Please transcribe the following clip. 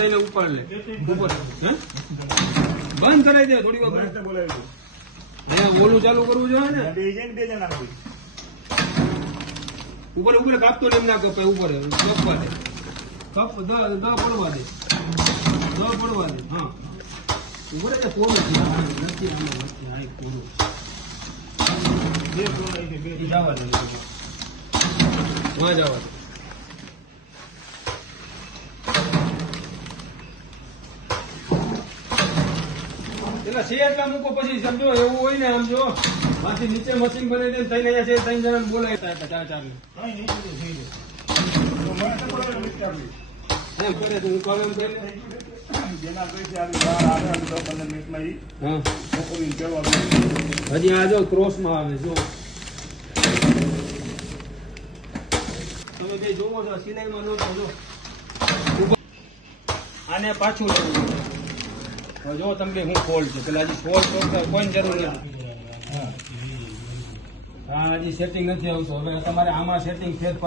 થઈને ઉપર લે ઉપર બંધ કરાવી દે થોડી વાર ઓલું ચાલુ કરવું જોઈએ ને ઉપર ઉપર કાપતો એમ ના કપાય ઉપર કપવા દે કપ પડવા દે પડવા દે હા ઉપર પૂરું નથી આ પૂરું જવા દે જવા દે એટલે છે એટલા મૂકો પછી સમજો એવું હોય ને આમ જો માંથી નીચે મશીન બનાવી દે થઈને અહીંયા છે 3 જણા બોલાય ચાર હજી આ જો ક્રોસ માં આવે જો તમે જે જોવો છો સિલાઈમાં લો જો આને પાછું લેવું જો તમને હું ફોલ્ટ છે પેલા હજી ફોલ્ટ કોઈ જરૂર નથી હા હજી સેટિંગ નથી આવતું હવે તમારે આમાં સેટિંગ ફેરફાર